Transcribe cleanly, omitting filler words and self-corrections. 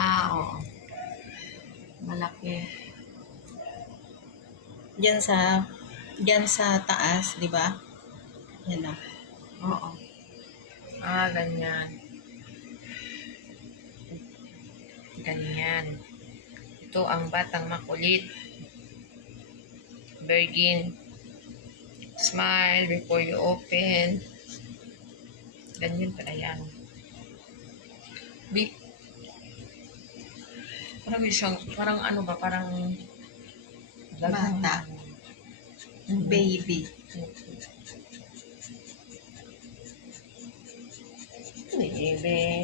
Oo. Malaki. Diyan sa taas, di ba? Yan na. Oo. Ganyan. Ganyan. Ito ang batang makulit. Virgin. Smile before you open. Ganyan pala yan. Parang siyang, parang ano ba, parang Bata. Baby. Baby.